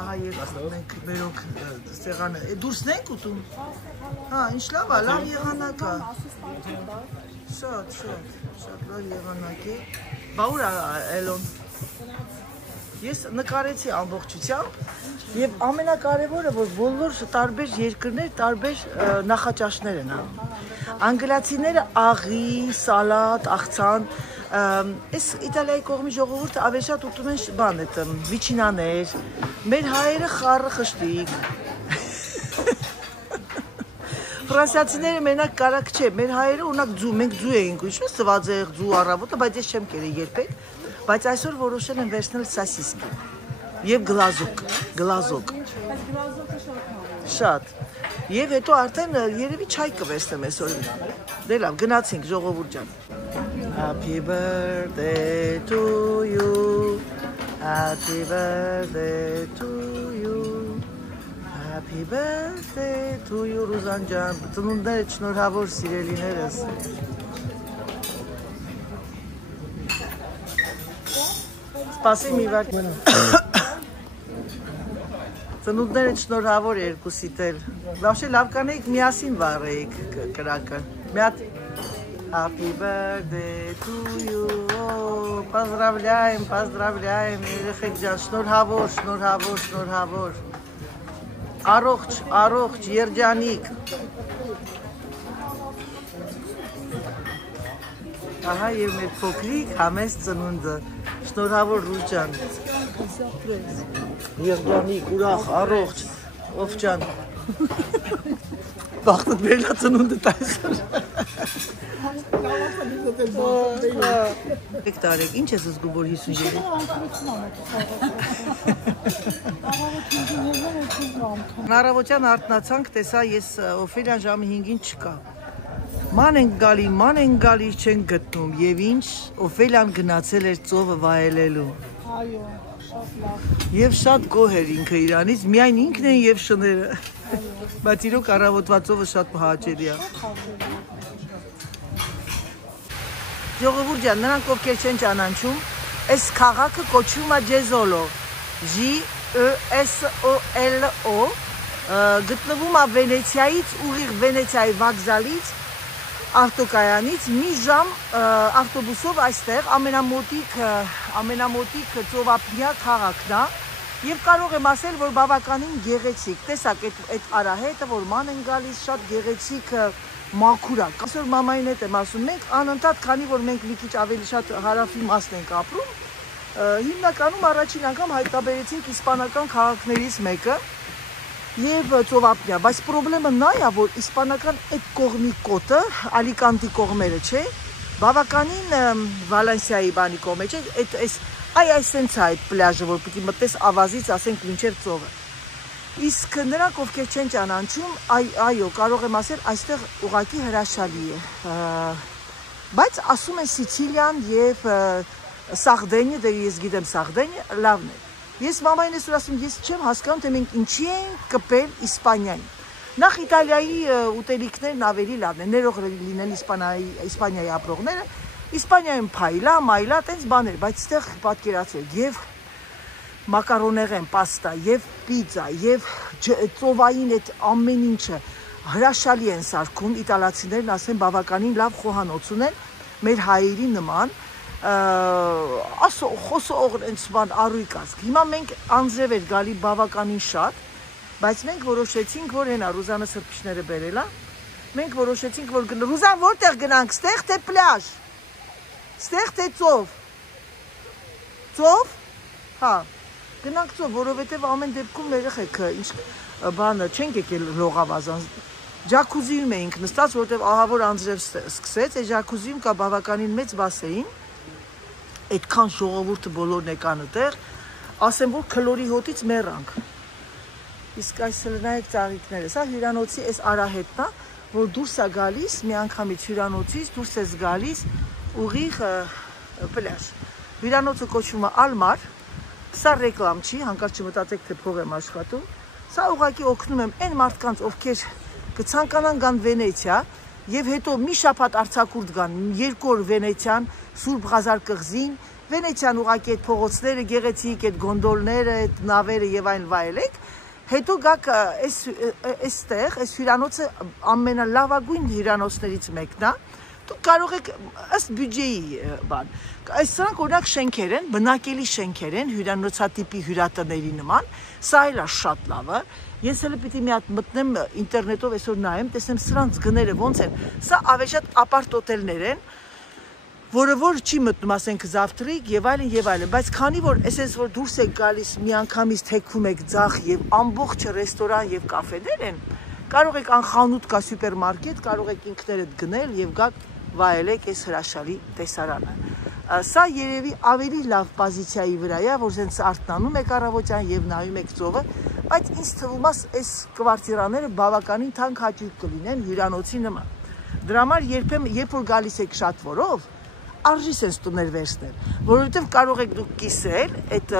Ահա երկու մենք բերոք սեղանը դուրսն ենք ուտում։ Հա, ինչ լավ է, լավ եղանակ է։ Շատ լավ եղանակ է։ Բա ուր է Էլոն։ Ես նկարեցի ամբողջությամբ եւ ամենակարևորը որ բոլոր տարբեր երկրներ տարբեր նախաճաշներ են անում։ Անգլիացիները աղի, սալատ, աղցան, այս Իտալիայի կողմի ժողովուրդը ավելի շատ ուտում են բան այդ վիչինաներ, մեր հայերը խառը խշտիկ։ Ֆրանսիացիները մենակ կարակ չէ, մեր հայերը ունակ ձու, մենք ձու էինք, ինչպես ծվածեղ, ձու առավոտը, բայց ես չեմ կերել երբեք, բայց այսօր որոշել են վերցնել սասիսկի եւ գլազոկ։ Բայց գլազոկը շատ։ Եվ հետո արդեն երևի չայ կվերցնեմ այսօր։ Դե լավ, գնացինք ժողովուրդ ջան։ Happy birthday to you. Happy birthday to you. Happy birthday to you Ռուզան ջան։ Ծնունդներդ շնորհավոր սիրելիներս։ Սպասի մի վարդ։ Ծնունդներդ շնորհավոր երկուսիդ էլ։ Вообще լավ կանեիք միասին վառեիք կրակը։ Մի հատ Happy birthday to you. Поздравляем, երեխեք ջան, շնորհավոր։ Առողջ, երջանիկ։ Ահա եւ մեր փոքրիկ համեստ ծնունդը։ Շնորհավոր Ռուզ ջան։ Երջանիկ, ուրախ, առողջ, ով ջան։ Բախտդ վերլա ծնունդը այսօր։ Եք տարեք, ինչ ես զգում, որ 57։ Հնարավորության արթնացանք, տեսա ես Օֆելիան ժամը 5-ին չկա։ Ման են գալի, չեն գտնում, եւ ինչ Օֆելիան գնացել էր ծովը վայելելու։ Այո, շատ լավ։ Եվ շատ գոհ էր ինքը իրանից, միայն ինքն են եւ շները։ Բայց իրոք առավոտվա ծովը շատ հաճելի է։ Ժողովուրդ ջան, նրանք ովքեր չեն ճանաչում, այս քաղաքը կոչվում է Ջեզոլո, J-E-S-O-L-O, գտնվում է Վենեցիայից, ուղիղ Վենեցիայի վокзալից, ավտոկայանից մի ժամ ավտոբուսով այստեղ ամենամոտիկ ծովափնյա քաղաքն է եւ կարող եմ ասել, որ բավականին գեղեցիկ։ Տեսակ այդ արահետը, որ ման են գալիս, շատ գեղեցիկ մաքուր է։ Այսօր մամային հետ եմ ասում, մենք անընդհատ, քանի որ մենք մի քիչ ավելի շատ հարավի մասն ենք ապրում, հիմնականում առաջին անգամ հայտնաբերեցինք իսպանական քաղաքներից մեկը եւ ծովափնյա, բայց խնդրեմը նա է, որ իսպանական այդ կողմի կոտը, Ալիկանտի կողմերը, չէ, բավականին Վալենսիայի բանի կողմը, չէ, այսենց է այդ պլաժը, որ պիտի մտես ավազից, ասենք, մինչև ծովը։ Իսկ նրանք ովքեր չեն ճանաչում, այո, կարող եմ ասել, այստեղ ուղղակի հրաշալի է։ Բայց ասում են Սիցիլիան եւ Սաղդենիը, դե ես գիտեմ Սաղդենիը, լավն է։ Ես մամային ես ասում, ես չեմ հասկանում, թե մենք ինչի ենք կպել Իսպանիային։ Նախ Իտալիայի ուտելիքներն ավելի լավն են, ներող լինեն Իսպանիայի ապրողները, Իսպանիայում փայլա, մայլա, տենց բաներ, բայց այստեղ պատկերացրեք, եւ մակարոնեղեն, պաստա, եւ պիցա, եւ ծովային այդ ամեն ինչը հրաշալի են սարքում, իտալացիներն ասեն բավականին լավ խոհանոց ունեն, մեր հայերի նման, խոսողն են սման առույգ ասք։ Հիմա մենք անձրև էր գալի բավականին շատ, բայց մենք որոշեցինք, որ հենա Ռուզանը սրբիչները բերել է, մենք որոշեցինք, որ Ռուզան որտեղ գնանք, ստեղ թե պլաժ, ստեղ թե ծով, ծով, հա, գնանք ծով, որովհետև ամեն դեպքում երեխեքը ինչ բանը չենք եկել լողավազան, ջակուզիում էինք նստած, որովհետև ահավոր անձրև սկսեց, այդ ջակուզիում կա բավականին մեծ բասեին, այդքան ժողովուրդը բոլորն եկան այդտեղ, ասեմ, որ քլորի հոտից մեռանք։ Իսկ այս նայեք ծաղիկները, սա հյուրանոցի այս արահետն է, որ դուրս է գալիս, մի անգամից հյուրանոցից դուրս ես գալիս ուղիղ պլաժ։ Հյուրանոցը կոչվում է Ալմար, սա ռեկլամ չի, հանկարծ չմտածեք, թե փող եմ աշխատում։ Սա ուղղակի օգնում եմ այն մարդկանց, ովքեր կցանկանան գան Վենեցիա, եւ հետո մի շաբաթ արձակուրդ գան, 2 օր Վենեցիան, Սուրբ Ղազար կղզին Վենեցիան ուղղակի այդ փողոցները գեղեցիկ, այդ գոնդոլները, այդ նավերը եւ այլն վայելեք, հետո գաք այստեղ, այս հյուրանոցը ամենալավագույն հյուրանոցներից մեկն է, դուք կարող եք ըստ բյուջեի բան, այս սրանք օրինակ շենքեր են, բնակելի շենքեր են, հյուրանոցատիպի հյուրատների նման, սա էլ է շատ լավը, ես հələ պիտի մի հատ մտնեմ ինտերնետով այսօր նայեմ, տեսնեմ սրանց գները ոնց են, սա ավեջատ ապարտ օտելներ են, որը որ չի մտնում, ասենք զավտրիկ եւ այլն, բայց քանի որ այսպես որ դուրս եք գալիս միանգամից թեքվում եք ձախ եւ ամբողջը ռեստորան եւ կաֆեներ են, կարող եք անխանութ կա սուպերմարկետ, կարող եք ինքներդ գնել եւ գաք վայելեք այս հրաշալի տեսարանը։ Սա երևի ավելի լավ պոզիցիայի վրա է, որ sense արթնանում եք առավոտյան եւ նայում եք ծովը, բայց ինձ թվում է այս կվարտիրաները բավականին թանկ հաճույք կլինեն հյուրանոցի նման։ Դրա համար երբ որ գալիս եք շատ որով, արժի sense տուներ վերցնել, որովհետև կարող եք դուք կիսել այդ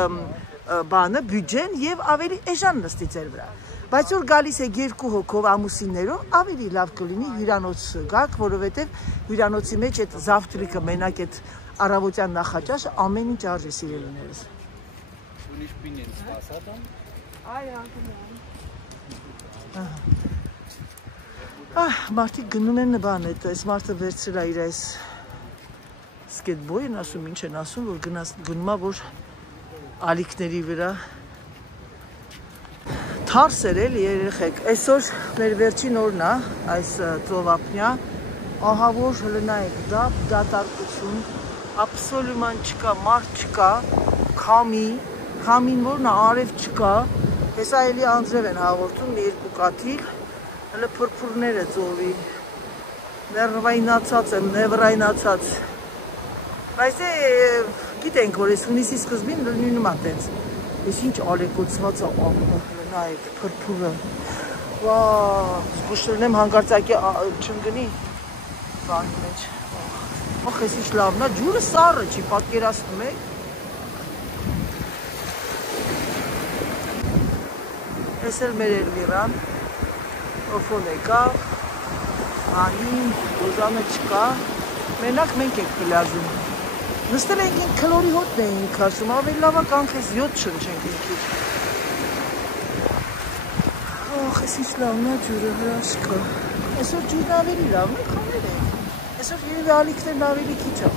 բանը, բյուջեն եւ ավելի էժան նստի ձեր վրա։ Բայց որ գալիս եք երկու հոգով ամուսիններով, ավելի լավ կլինի հյուրանոց գաք, որովհետև հյուրանոցի մեջ այդ զավտրիկը մենակ այդ առավոտյան նախաճաշը ամեն ինչ արժի սիրելիներս։ Մարդիկ գնում են բան, այս մարդը վերցրել է իր այս սկեյթբորդն ասում, ինչ են ասում, որ գնում է, որ ալիքների վրա թարս էր էլի երեխեք, այսօր մեր վերջին օրն է, այս ծովափնյա, ահա որ հլնայեք դատարկություն, աբսոլյուման չկա, մարդ չկա, քամին որն է, արև չկա, հեսա էլի անձրև են հաղորդում, մի երկու կաթիլ, հլը փրփուրները ծովի, նևրայնացած, բայց գիտենք, որ ես հունիսի սկզբին լինում է տենց, ես ինչ ալեկոծված է նայեք, փրփուրը, զգուշտրնեմ հանգարցակի չնգնի բանի մեջ, ես ինչ լավն է, ջուրը սառը չի, պատկերացնում եք, ես էլ մեր Էլվիրան, օֆոն եկավ, հանին, ոզանը չկա, մենակ մենք եք պլազում, նստել ենք ինք կլորի հոտն էինք ասում, ավելի լավա կանք ես 7 շնչենք ինքից, ես ինչ լավն է ջուրը հրաշքա, այսօր ջուրն ավելի լավն է, քաներ ենք, այսօր երևի ալիքներն ավելի քիչ է,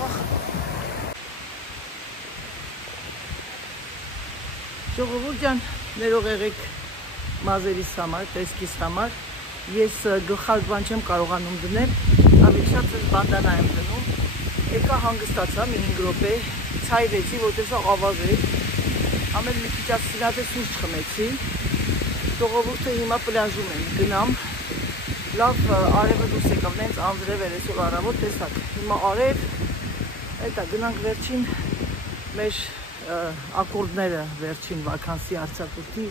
ժողովուրդ ջան, ներող եղեք մազերիս համար, տեսքիս համար, ես գլխավոր բան չեմ կարողանում դնել, ավելի շատ բանդանա եմ դնում, եկա հանգստացա մի 5 րոպե, ցայրեցի, որտեսա ավազ է, ամեն մի քիչ ասինատե սուրճ խմեցի, ժողովուրդը հիմա պլաժում են, գնամ, լավ արևը դուրս եկավ, նենց անձրև էր այսօր առավոտ, տեսակ, հիմա արև, էտա գնանք վերջին մեր ակորդները, վերջին վականսի արձակուրդի,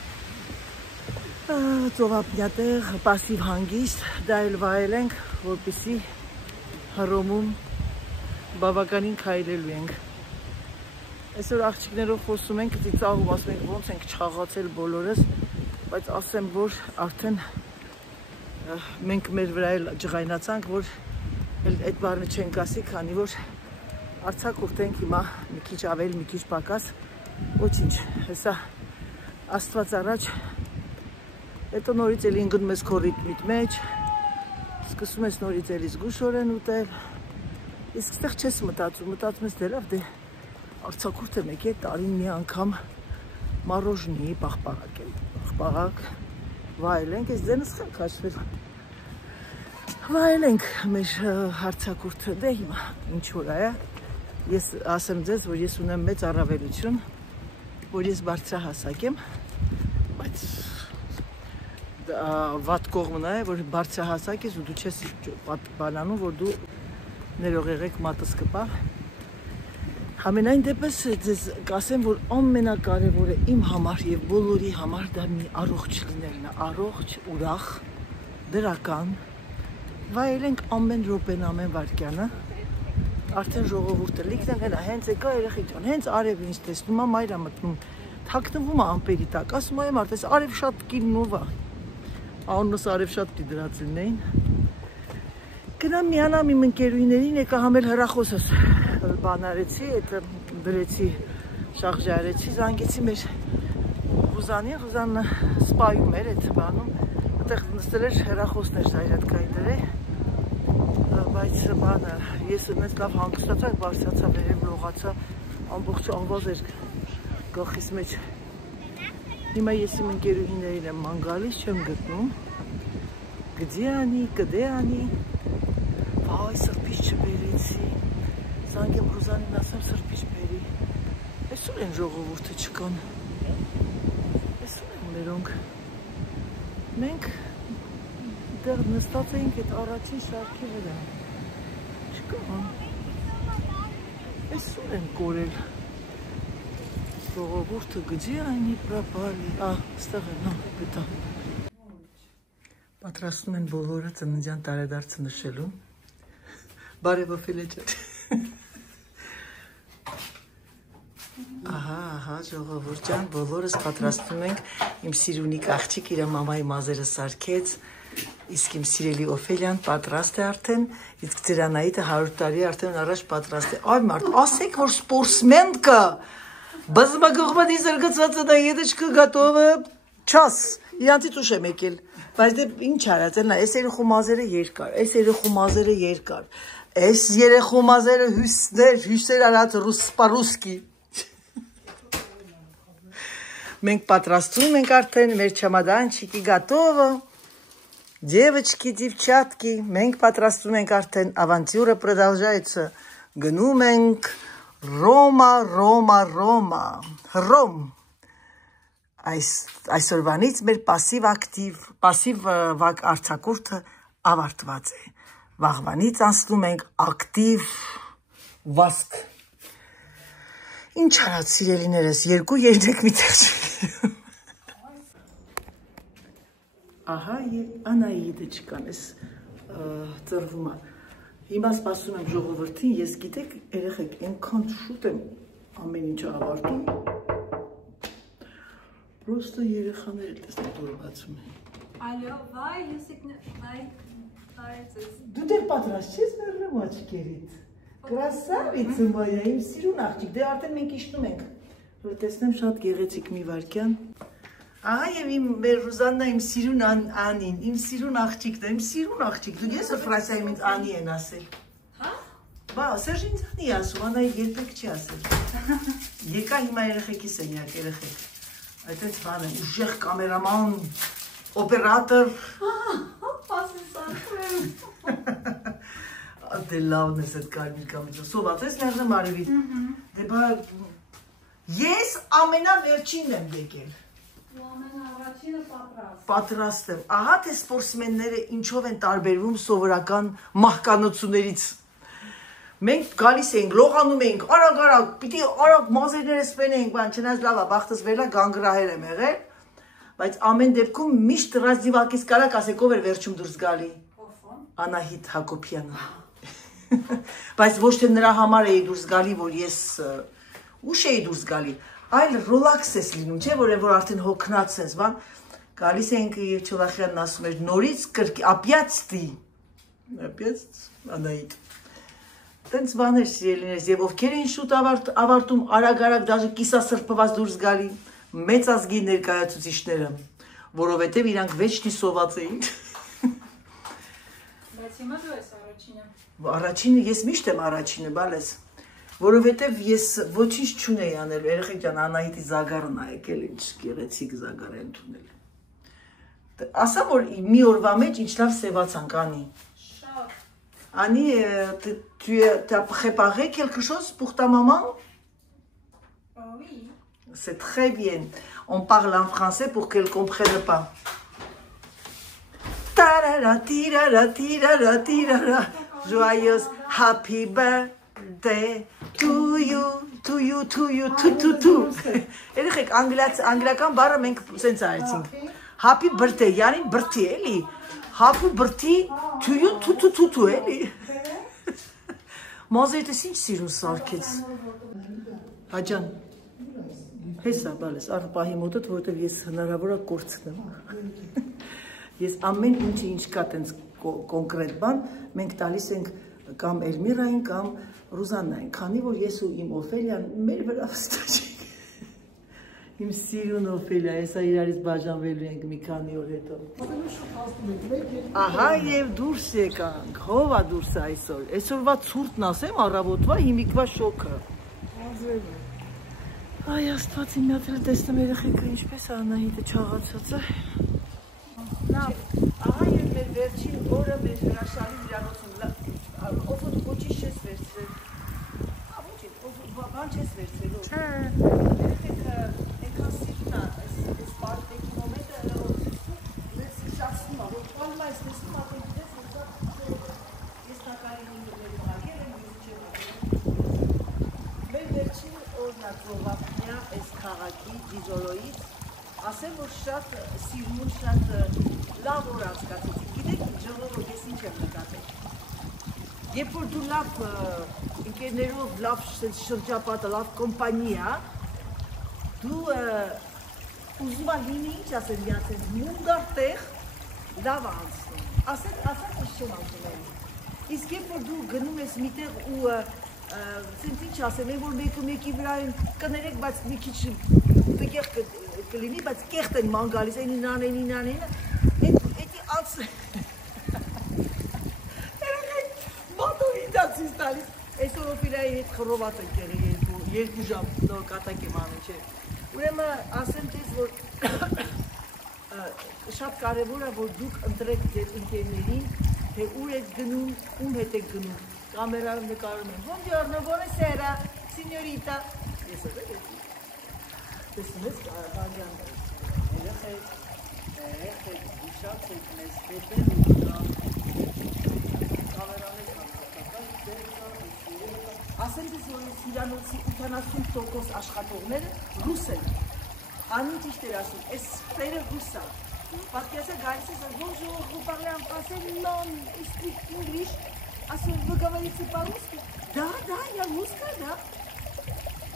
ծովափնյատեղ, պասիվ հանգիստ, դա էլ վայելենք, որպեսզի Հռոմում բավականին քայլելու ենք։ Այսօր աղջիկներով խոսում ենք, ծիծաղում ասում ենք ոնց ենք չխաղացել բոլորս, բայց ասեմ, որ արդեն մենք մեր վրա էլ ջղայնացանք, որ այդ բառը չենք ասի, քանի որ արձակուրդ ենք հիմա մի քիչ ավել, մի քիչ պակաս, ոչինչ, հեսա Աստված առաջ, հետո նորից էլի ընկնում ես քո ռիթմիդ մեջ, սկսում ես նորից էլի զգուշորեն ուտել, իսկ ստեղ չես մտածում ես դե լավ, դե արձակուրդ եմ եկել տարին մի անգամ մարոժնի պաղպաղակ վայելենք, ես ձենս խել քաշվել, վայելենք մեր արձակուրդը, դե հիմա ինչ որ է, ես ասեմ ձեզ, որ ես ունեմ մեծ առավելություն, որ ես բարձրահասակ եմ, բայց վատ կողմն է, որ բարձրահասակ ես ու դու չես բանանում, որ դու ներող եղեք մատս կպա, Համենայն դեպս ձեզ կասեմ, որ ամենակարևորը իմ համար եւ բոլորի համար դա մի առողջ լինելն է, առողջ, ուրախ, դրական, վայելենք ամեն րոպեն, ամեն վայրկյանը, արդեն ժողովուրդը լիքն են, հենց եկա երեխեք ջան, հենց արևը ինձ տեսնում է, մայր է մտնում, թաքնվում է ամպերի տակ, ասում է մարդ, այս արև շատ կիննով է, անունս արև շատ պիտի դրած լինեին, գնամ միանամ իմ ընկերուհիներին, եկա համել հեռախոսս բանարեցի, այդ դրեցի շարժարեցի, զանգեցի մեր Ռուզանին, Ռուզանը սպայում էր այդ բանում, այդտեղ նստել էր հեռախոսներ զայրատկայի դրել, բայց բանը ես մեծ լավ հանգստացա, բարձրացա վերև լողացա, ամբողջ անվազ էր գլխիս մեջ։ Հիմա ես իմ ընկերուհիներին եմ ման գալիս, չեմ գտնում։ Գդե անի, վայ, սրբիչ չբերեցի, զանգեմ Ռուզանին ասեմ սրբիչ բերի, այսօր են ժողովուրդը չկան, այսօր են մերոնք, մենք դեռ նստած էինք այդ առաջին շարքի վրա, չկան, այսօր են կորել, ժողովուրդը գդե անի պրապալի, ստեղ են, գտա։ Պատրաստում են բոլորը ծննդյան տարեդարձը նշելու, բարևով Ֆիլեջան։ Ահա, ժողովուրդ ջան, բոլորս պատրաստում ենք, իմ սիրունիկ աղջիկ իր մամայի մազերը սարքեց, իսկ իմ սիրելի Օֆելիան պատրաստ է արդեն, իսկ Ծիրանայիթը 100 տարի արդեն առաջ պատրաստ է։ Այ մարդ, ասեք, որ սպորտսմեն կա, բազմագողմատի զրգծվածը դա եդեչքը գատովը չաս, իրանցից ուշ եմ եկել, բայց դե ինչ արած են, այս երեխու մազերը երկար, այս երեխու մազերը երկար, այս երեխու մազերը հյուսեր արած ռուսպարուսկի։ Մենք պատրաստում ենք արդեն մեր չամադանչիկի գատովը, девочки, девчатки, մենք պատրաստում ենք արդեն ավանտյուրը продолжается, գնում ենք Ռոմ, այսօրվանից մեր պասիվ արձակուրդը ավարտված է, վաղվանից անցնում ենք ակտիվ վասկ, ինչ արած սիրելիներս, երկու երնեք միտեղ ահա և Անայիդը չկան, ես ծրվում է, հիմա սպասում եմ ժողովրդին, ես գիտեք, երեխեք, ենքան շուտ եմ ամեն ինչ ավարտում, պրոստը երեխաներ էլ տեսնեք դուրը բացում են։ Ալյո, վայ, եսիքն, վայ, տարեցես։ Դու դեր պատրաստ չես վերրում աչկերիդ։ Կրասավիցը մայա, իմ սիրուն աղջիկ, դե արդեն մենք իշնում ենք, որ տեսնեմ շատ գեղեցիկ մի վարկյան։ Ահա և իմ մեր Ռուզաննա իմ սիրուն Անին, իմ սիրուն աղջիկն է, իմ սիրուն աղջիկ, դու ես որ Ֆրանսիայում ինձ Անի են ասել։ Հա? Բա, Սերժ ինձ անի ասում, Անայի երբեք չի ասել։ Եկա հիմա երեխեքի սենյակ, երեխեք։ Այդպես բան է, ուժեղ կամերաման, օպերատոր։ Ասես արկրեմ։ Դե լավն ես այդ կարմիր կամիջը, սոված ես ներնեմ արևից։ Դե բա, ես ամենավերջինն եմ եկել։ Պատրաստ եմ, ահա թե սպորտսմենները ինչով են տարբերվում սովորական մահկանացուներից։ Մենք գալիս էինք, լողանում էինք, արագ, պիտի արագ մազերները սպենեինք, բան չնայած լավա, բախտս վերլա գանգրահեր եմ եղել, բայց ամեն դեպքում միշտ ռազդիվակից կարակ ասեք ով էր վերջում դուրս գալի։ Անահիտ Հակոբյանը։ Բայց ոչ թե նրա համար էի դուրս գալի, որ ես ուշ էի դուրս գալի, այլ ռոլաքս ես լինում, չէ, որ արդեն հոգնած ես, բան, գալիս էինք և Չոլախյանն ասում էր, նորից կրկի, ապյացտի, Անահիտ, տենց բաներ սիրելիներս, և ովքեր էին շուտ ավարտում, արագ, դաժը կիսասրբված դուրս գալի, մեծ ազգի ներկայացուցիչները, որովհետև իրանք վեճնի սոված էին։ Բայց հիմա դու ես առաջինը։ Առաջինը, ես միշտ եմ առաջինը, բալես, որովհետև ես ոչինչ չունեի անել, երեխեք ջան, Անահիտի զագարն ա եկել, ինչ գեղեցիկ զագար են թունել։ Ասա, որ մի օրվա մեջ ինչ լավ սևացանք, Անի։ Շատ։ Անի, tu as préparé quelque chose pour ta maman? Oui. C'est très bien. On parle en français pour qu'elle ne comprenne pas. Tarara, tirara, tirara, tirara. Joyeuse happy birthday to you, to you, to you, to. Երեխեք, անգլիական բառը մենք սենց արեցինք. Happy birthday, yani birthday, էլի։ Happy birthday to you, to, էլի։ Մազերտես ինչ սիրուն սարքեց։ Հաջան, հեսա բալես, առ պահի մոտդ, որովհետև ես հնարավոր է կորցնեմ։ Ես ամեն ինչ կա տենց կոնկրետ բան, մենք տալիս ենք կամ Էլմիրային կամ Ռուզաննային, քանի որ ես ու իմ Օֆելիան մեր վրա վստահ ենք։ Իմ սիրուն Օֆելիա, հեսա իրարից բաժանվելու ենք մի քանի օր հետո։ Ահա եւ դուրս եկանք, հովա դուրս այսօր։ Այսօրվա ցուրտն ասեմ, առավոտվա հիմիկվա շոկը։ Այ Աստված իմ հատ էլ տեսնում երեխեքը ինչպես Անահիտը չաղացած է։ Լավ, ահա եւ մեր վերջին օրը մեր հրաշալի հյուրանոցում Օֆոտ ոչինչ չես վերցրել։ Ոչինչ, բան չես վերցրել։ Չէ։ Երեխեքը եկան սիրտն է, այս պարտեքի մոմենտը ես շացնում եմ, որ պալմա ես տեսնում ատեն գիտես, որ ես տակարին մեր մաղագել եմ, ես չեմ աղել։ Մեր վերջին օրն է ծովափնյա այս քաղաքի Դիզոլոյից, ասեմ, որ շատ սիրուն, շատ լավ օր անցկացեցի, գիտեք, ժողովուրդ, ես ինչ եմ նկատել։ Երբ որ դու լավ ընկերներով, լավ շրջապատը, լավ կոմպանիա, դու ուզում ես լինի ինչ ասեմ, միացել, մունդար տեղ, լավ անցնում։ Ասեք, ես չեմ անցնում։ Իսկ երբ որ դու գնում ես միտեղ ու սենց ինչ ասեմ, որ մեկը մեկի վրա են կներեք, բայց մի քիչ տեղ կլինի, բայց կեղտ են ման գալիս, այնին անեն, էդի անցը։ Այսօր Օֆելիայի հետ խռոված ենք եղել երկու ժամ նոր կատակ եմ անում, չէ։ Ուրեմն ասեմ ձեզ, որ շատ կարևոր է, որ դուք ընտրեք ձեր ընկերներին, թե ուր եք գնում, ում հետ եք գնում։ Կամերայով նկարում եմ։ Buongiorno, buonasera, signorita։ Ես էլ եմ։ Տեսնում ես, բանջան երեխեք, ուշացեք մեզ հետել ու կամերան եք ասեմ դες որ ես հյուրանոցի 80% աշխատողները ռուս են։ Անին ճիշտ էր ասում, այս սպերը ռուս է։ Պատկերացրեք գալիս ես, bonjour, vous parlez en français? Non, I speak English. Ասում, вы говорите по-русски? Да, я русская, да.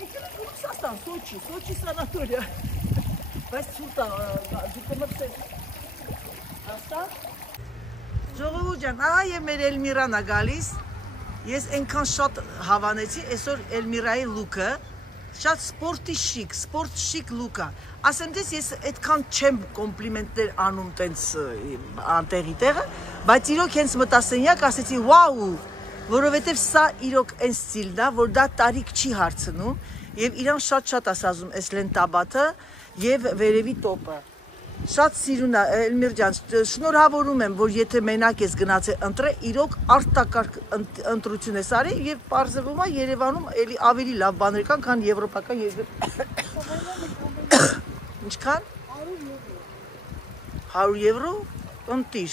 Это Русաստан, Сочи санатория. Բայց ցուրտ է, դուք մտցեք։ Հաստա։ Ժողովուրդ ջան, ահա եւ մեր Էլմիրան է գալիս։ Ես այնքան շատ հավանեցի, այսօր Էլմիրայի լուկը, շատ սպորտի շիկ լուկ է։ Ասեմ դες ես այդքան չեմ կոմպլիմենտներ անում տենց անտեղի տեղը, բայց իրոք հենց մտասենյակ ասեցի վաու, որովհետև սա իրոք այն ստիլն է, որ դա տարիք չի հարցնում, եւ իրան շատ ասազում այս լենտաբաթը եւ վերևի տոպը։ Շատ սիրուն է, Էլմիր ջան, շնորհավորում եմ, որ եթե մենակ ես գնացել ընտրել, իրոք արտակարգ ընտրություն ես արել եւ պարզվում է Երևանում էլի ավելի լավ բաներ կան, քան եվրոպական երկրներ։ Ինչքան? 100 եվրո։ Ընտիր։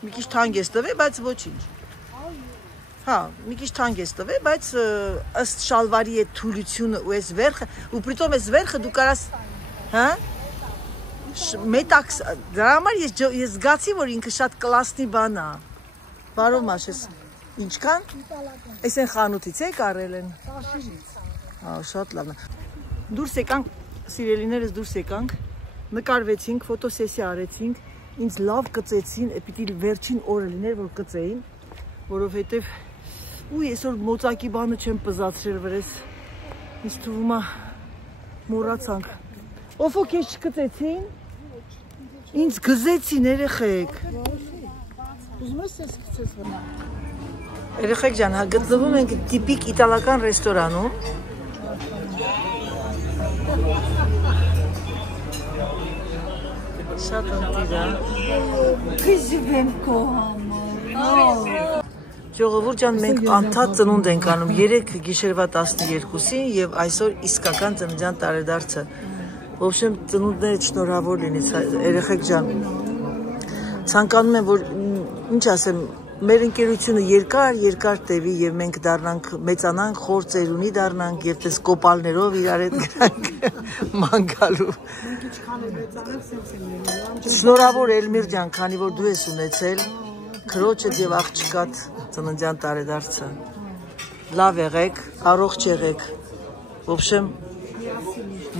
Մի քիչ թանկ ես տվել, բայց ոչինչ։ Հա, մի քիչ թանկ ես տվել, բայց ըստ շալվարի այդ թուլությունը ու այս վերքը, ու պրիտոմ այս վերքը դու կարաս, հա? Մետաքս, դրա համար ես զգացի, որ ինքը շատ կլասնի բան է։ Բարով մաշես, ինչքան? Այս են խանութից եք առել են։ Հա, շատ լավն է։ Դուրս եկանք, սիրելիներս դուրս եկանք, նկարվեցինք, ֆոտոսեսիա արեցինք, ինձ լավ կծեցին, պիտի վերջին օրը լիներ, որ կծեին, որովհետև ու այսօր մոծակի բանը չեմ պզացրել վրես, ինձ թվում է մոռացանք։ Ովո քեզ չկծեցին։ Ինձ գզեցին երեխեք։ Ուզում ես սկսես վրա։ Երեխեք ջան, հա գտնվում ենք տիպիկ իտալական ռեստորանում։ Շատ ընտիր է։ Քիզիվեմ կողամը։ Ժողովուրդ ջան, մենք անդադ ծնունդ ենք անում 3 գիշերվա 12-ին եւ այսօր իսկական ծննդյան տարեդարձը։ Ոբշեմ ծնունդները շնորհավոր լինի, երեխեք ջան։ Ցանկանում եմ, որ ինչ ասեմ, մեր ընկերությունը երկար տևի եւ մենք դառնանք, մեծանանք, խոր ծերունի դառնանք եւ տես կոպալներով իրար հետ գրանք ման գալու։ Շնորհավոր Էլմիր ջան, քանի որ դու ես ունեցել քրոջդ եւ աղջկադ ծննդյան տարեդարձը։ Լավ եղեք, առողջ եղեք։ Ոբշեմ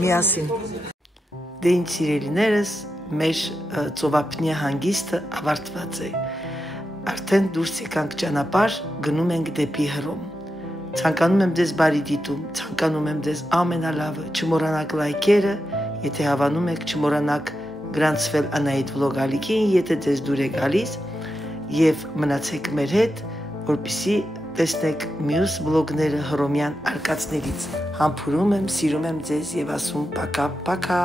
միասին։ Դե ինչ սիրելիներս, մեր ծովափնյա հանգիստը ավարտված է։ արդեն դուրս եկանք ճանապարհ, գնում ենք դեպի Հռոմ։ Ցանկանում եմ ձեզ բարի դիտում, ցանկանում եմ ձեզ ամենալավը, չմոռանաք լայքերը, եթե հավանում եք, չմոռանաք գրանցվել Անահիտ վլոգ ալիքին, եթե ձեզ դուր է գալիս, եւ մնացեք մեր հետ, որպեսզի տեսնեք մյուս վլոգները հռոմյան արկածներից։ Համբուրում եմ, սիրում եմ ձեզ եւ ասում պակա, պակա։